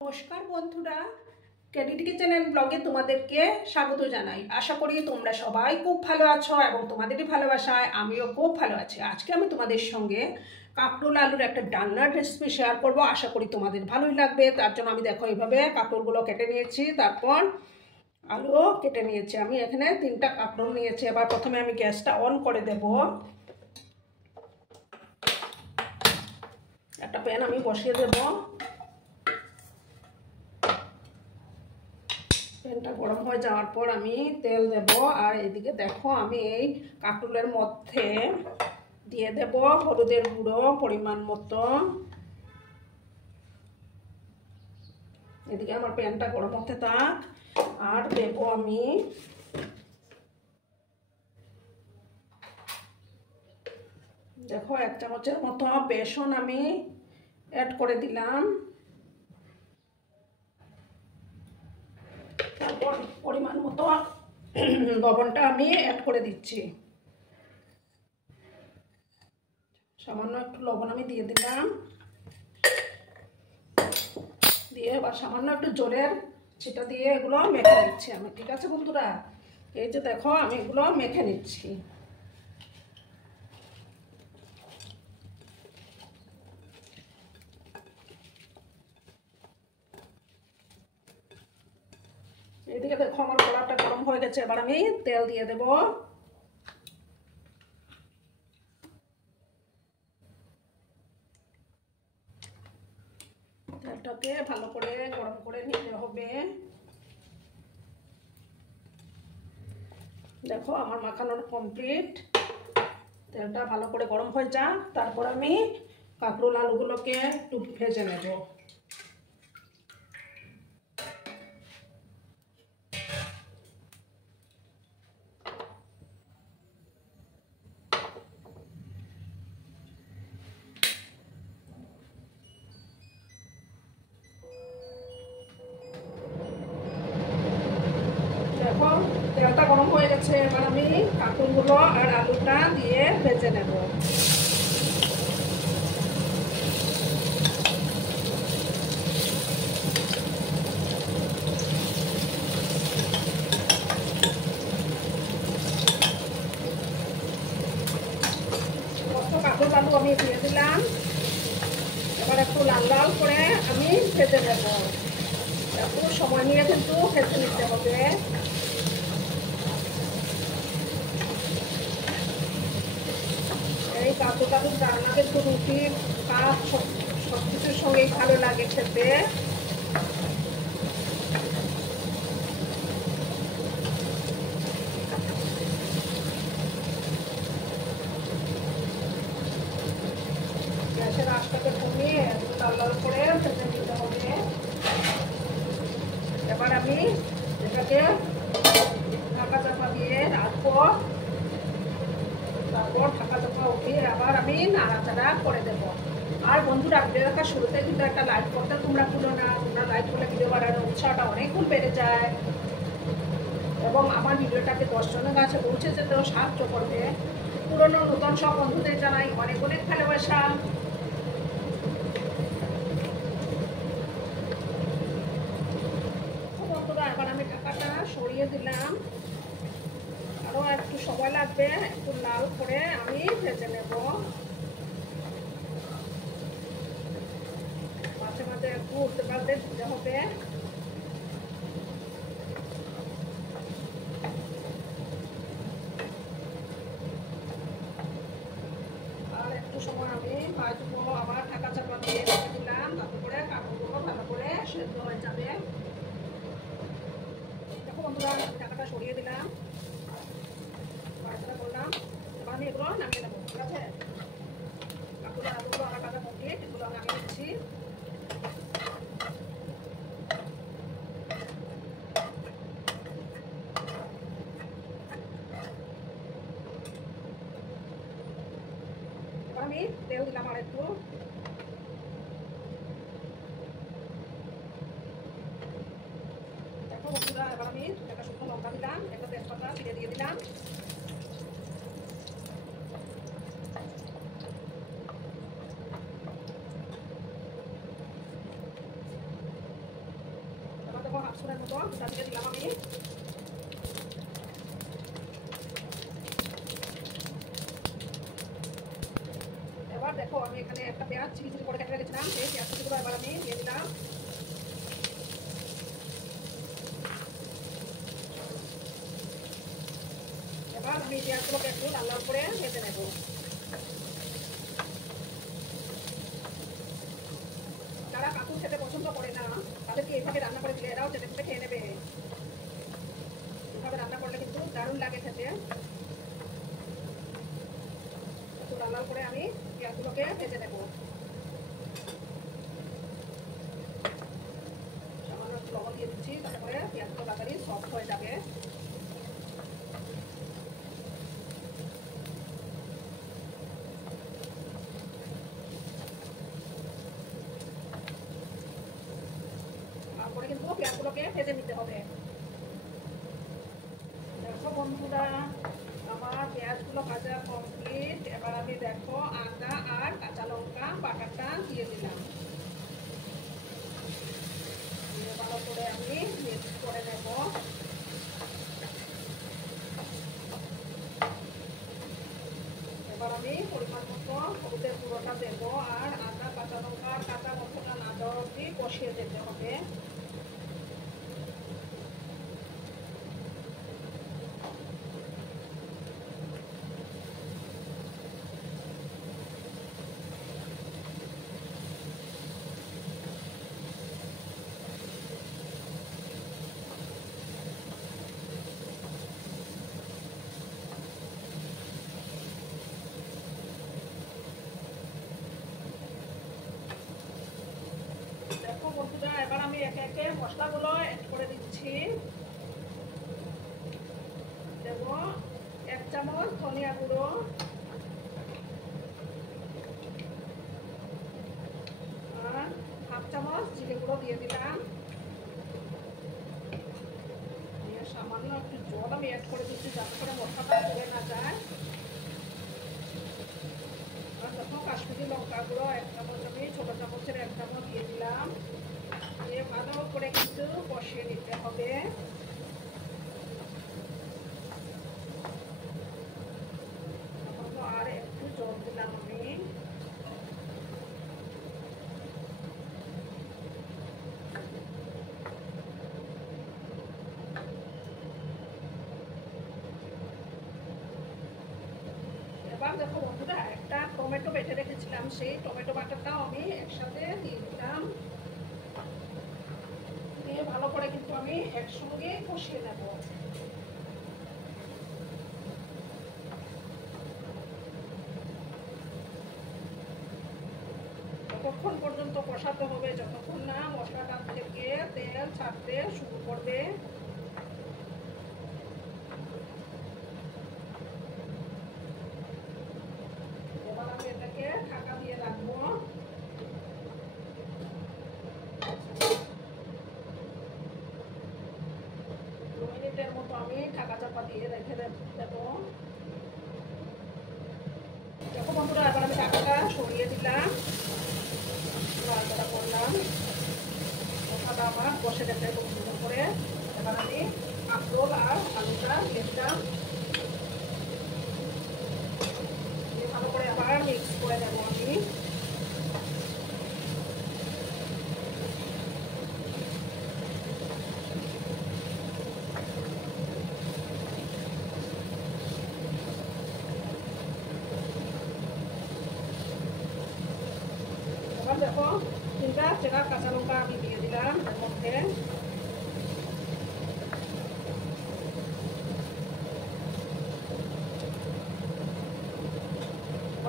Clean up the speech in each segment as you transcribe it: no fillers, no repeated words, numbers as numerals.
নমস্কার বন্ধুরা, credit kitchen and ব্লগে তোমাদেরকে স্বাগত জানাই। আশা করি তোমরা সবাই খুব ভালো আছো এবং তোমাদেরই ভালোবাসায় আমিও খুব ভালো আছি। আজকে আমি তোমাদের সঙ্গে কাঁকরোল আলুর একটা ডালনার রেসিপি শেয়ার করব। আশা করি তোমাদের ভালোই লাগবে। তার জন্য আমি দেখো এইভাবে কাঁকরোলগুলো কেটে নিয়েছি, তারপর আলুও কেটে নিয়েছি। আমি এখানে 3টা কাঁকরোল নিয়েছি। এবার প্রথমে আমি গ্যাসটা অন করে দেব। একটা প্যান আমি বসিয়ে দেব। প্যানটা গরম হয়ে যাওয়ার পর আমি তেল দেব। আর এদিকে দেখো আমি এই কাঁকরোলের মধ্যে দিয়ে দেব হলুদের গুঁড়ো পরিমাণ মতো। এদিকে আমার প্যানটা গরম হতে থাক। আর দেব আমি দেখো 1 চামচের মতো বেসন আমি অ্যাড করে দিলাম। তারপর পরিমাণ মতো লবণটা আমি অ্যাড করে দিচ্ছি। সামান্য একটু লবণ আমি দিয়ে দিলাম। দিয়ে এবার সামান্য একটু জলের ছিটা দিয়ে এগুলো মেখে নিচ্ছি আমি। ঠিক আছে বন্ধুরা, এই যে দেখো আমি এগুলো মেখে নিচ্ছি। এইদিকে দেখো আমার কড়াটা গরম হয়ে গেছে। এবার আমি তেল দিয়ে দেব। তেলটাকে ভালো করে গরম করে নিতে হবে। দেখো আমার মাখানোর কমপ্লিট। তেলটা ভালো করে গরম হয়ে যাক, তারপর আমি কাঁকরোল আলুগুলোকে একটু ভেজে নেব। দেখো তেলটা গরম হয়ে গেছে। এবার আমি কাঁকরোলগুলো আর আলুটা দিয়ে ভেজে নেব। কাঁকরোল আলু আমি দিয়ে দিলাম। এবার একটু লাল লাল করে আমি ভেজে নেব। একটু সময় নিয়ে কিন্তু ভেজে নিতে হবে। এই কাঁকরোল আলুর রান্না কিন্তু রুটির ভাত সব কিছুর সঙ্গেই ভালো লাগে খেতে। গ্যাসের আঁচটাকে কমিয়ে লাল লাল করে ভেজে নিতে হবে। এবার আমি এটাকে ঢাকা চাপা দিয়ে রাখবো। তারপর ঢাকা চাপা উঠিয়ে আবার আমি নাড়াচাড়া করে দেব। আর বন্ধুরা, ভিডিও দেখার শুরুতে কিন্তু একটা লাইক করতে তোমরা ভুলো না। তোমরা লাইক করলে ভিডিও বানানোর উৎসাহটা অনেক গুণ বেড়ে যায় এবং আমার ভিডিওটাকে 10 জনের কাছে পৌঁছে যেতেও সাহায্য করবে। পুরনো নতুন সব বন্ধুদের জানাই অনেক অনেক ভালোবাসা। বন্ধুরা, এবার আমি ঢাকাটা সরিয়ে দিলাম। আরও একটু সময় লাগবে, একটু লাল করে আমি ভেজে নেব। মাঝে মাঝে একটু উল্টে পাল্টে দিতে হবে। আর একটু সময় আমি ভাজবো। আবার ঢাকা চাপা দিয়ে রেখে দিলাম, তারপরে কাপড়গুলো ভালো করে সেদ্ধ হয়ে যাবে। দেখো বন্ধুরা, ঢাকাটা সরিয়ে দিলাম, ভাজা করলাম। এবার আমি এগুলো নামিয়ে নেবো। ঠিক আছে, কাপড়ের আলুগুলো আমার কাটা কমপ্লিট, এগুলো আমি নামিয়ে নিচ্ছি। এবার আমি তেল দিলাম আর একটু। দেখো বন্ধুরা, এবার আমি একটা শুকনো লঙ্কা দিলাম, একটা তেজপাতা ছিঁড়ে দিয়ে দিলাম। স্পুনের মতো গোটা দিয়ে দিলাম আমি। এবার দেখো আমি এখানে একটা পেঁয়াজ চিলি চিলি করে কেটে রেখেছিলাম, সেই পেঁয়াজ কুচিগুলো এবার আমি দিয়ে দিলাম। এবার আমি পেঁয়াজগুলোকে একটু লাল লাল করে ভেজে নেব। যারা কাঁকুর খেতে পছন্দ করে না তাদেরকে এইভাবে রান্না করে দিলে এরাও চেটে চেটে খেয়ে নেবে। এভাবে রান্না করলে কিন্তু দারুণ লাগে খেতে। একটু লাল লাল করে আমি পেঁয়াজগুলোকে ভেজে নেব। সামান্য একটু লবণ দিয়ে দিচ্ছি, তারপরে পেঁয়াজগুলো তাড়াতাড়ি সফট হয়ে যাবে। তারপরে কিন্তু পেঁয়াজগুলোকে ভেজে নিতে হবে। দেখো বন্ধুরা, আমার পেঁয়াজগুলো ভাজা কমপ্লিট। এবার আমি দেখো আদা আর কাঁচা লঙ্কা বাটাটা দিয়ে দিলাম। দিয়ে ভালো করে আমি মিক্স করে নেব। এবার আমি পরিমাণ মতো হলুদের গুঁড়োটা দেবো আর আদা কাঁচা লঙ্কা আর কাঁচা মশলা না দেওয়া অবধি কষিয়ে দিতে হবে। দেখো বন্ধুরা, এবার আমি একে একে মশলাগুলো অ্যাড করে দিচ্ছি। দেব 1 চামচ ধনিয়া গুঁড়ো, আর 1/2 চামচ জিরে গুঁড়ো দিয়ে দিলাম। সামান্য একটু জল আমি অ্যাড করে দিচ্ছি যাতে করে মশলাটা পুড়ে না যায়। আর দেখো কাশ্মীরি লঙ্কা গুঁড়ো 1 চামচ, আমি ছোট চামচের 1 চামচ দিয়ে দিলাম। দিয়ে ভালো করে কিন্তু কষিয়ে নিতে হবে। আর একটু জল দিলাম আমি। এবার দেখো বন্ধুরা, একটা টমেটো বেটে রেখেছিলাম, সেই টমেটো বাটাটাও আমি একসাথে দিয়ে দিলাম। দিয়ে ভালো করে কিন্তু আমি একসঙ্গে কষিয়ে নেব। ততক্ষণ পর্যন্ত কষাতে হবে যতক্ষণ না মশলাটা থেকে তেল ছাড়তে শুরু করবে। এবার আমি এটাকে ঢাকা দিয়ে রাখবো। 2 মিনিটের মতো আমি ঢাকা চাপা দিয়ে রেখে দেবো। দেখো বন্ধুরা, এবার আমি ঢাকাটা সরিয়ে দিলাম, নাড়াচাড়া করলাম। মশলাটা আমার কষে গেছে খুব সুন্দর করে। এবার আমি কাঁকরোল আর আলুটা দিয়ে দিলাম। ভালো করে আবার মিক্স করে দেব আমি। এবার দেখো 3টা চেরা কাঁচা লঙ্কা আমি দিয়ে দিলাম এর মধ্যে।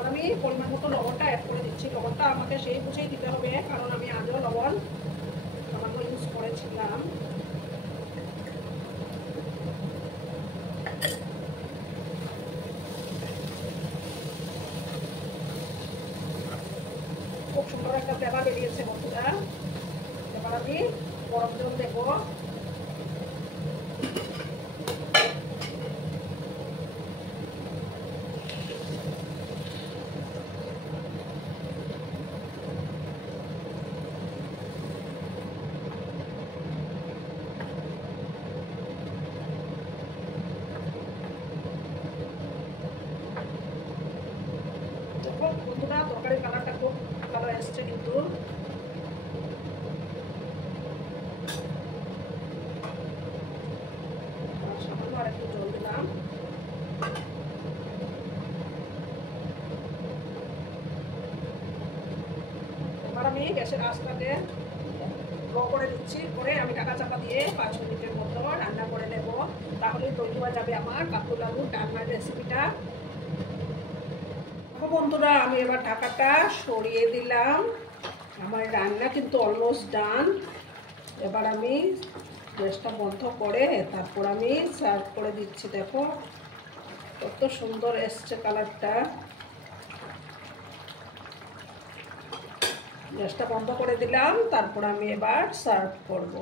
আমি পরিমাণ মতো লবণটা অ্যাড করে দিচ্ছি। লবণটা আমাকে সেই বুঝেই দিতে হবে, কারণ আমি আগেও লবণ সামান্য ইউজ করেছিলাম। খুব সুন্দর একটা ফ্লেভার বেরিয়েছে বন্ধুরা। এবার আমি গরম জল দেবো। গ্যাসের আঁচটাকে লো করে দিচ্ছি, করে আমি ঢাকা চাপা দিয়ে 5 মিনিটের মতো রান্না করে নেব। তাহলে তৈরি হয়ে যাবে আমার কাতল আলুর ডালনার রেসিপিটা। বন্ধুরা, আমি এবার ঢাকাটা সরিয়ে দিলাম। আমার রান্না কিন্তু অলমোস্ট ডান। এবার আমি গ্যাসটা বন্ধ করে তারপর আমি সার্ভ করে দিচ্ছি। দেখো কত সুন্দর এসছে কালারটা। গ্যাসটা বন্ধ করে দিলাম, তারপর আমি এবার সার্ভ করব।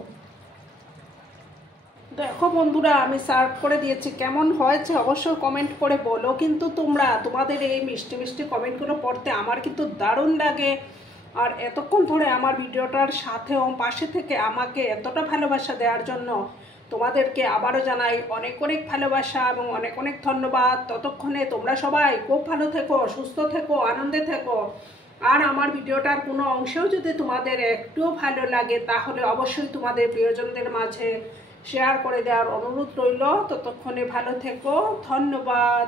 দেখো বন্ধুরা, আমি সার্ভ করে দিয়েছি। কেমন হয়েছে অবশ্যই কমেন্ট করে বলো কিন্তু তোমরা। তোমাদের এই মিষ্টি মিষ্টি কমেন্টগুলো পড়তে আমার কিন্তু দারুণ লাগে। আর এতক্ষণ ধরে আমার ভিডিওটার সাথেও পাশে থেকে আমাকে এতটা ভালোবাসা দেওয়ার জন্য তোমাদেরকে আবারও জানাই অনেক অনেক ভালোবাসা এবং অনেক অনেক ধন্যবাদ। ততক্ষণে তোমরা সবাই খুব ভালো থেকো, সুস্থ থেকো, আনন্দে থেকো। আর আমার ভিডিওটার কোনো অংশেও যদি তোমাদের একটুও ভালো লাগে তাহলে অবশ্যই তোমাদের প্রিয়জনদের মাঝে শেয়ার করে দেওয়ার অনুরোধ রইল। ততক্ষণে ভালো থেকো, ধন্যবাদ।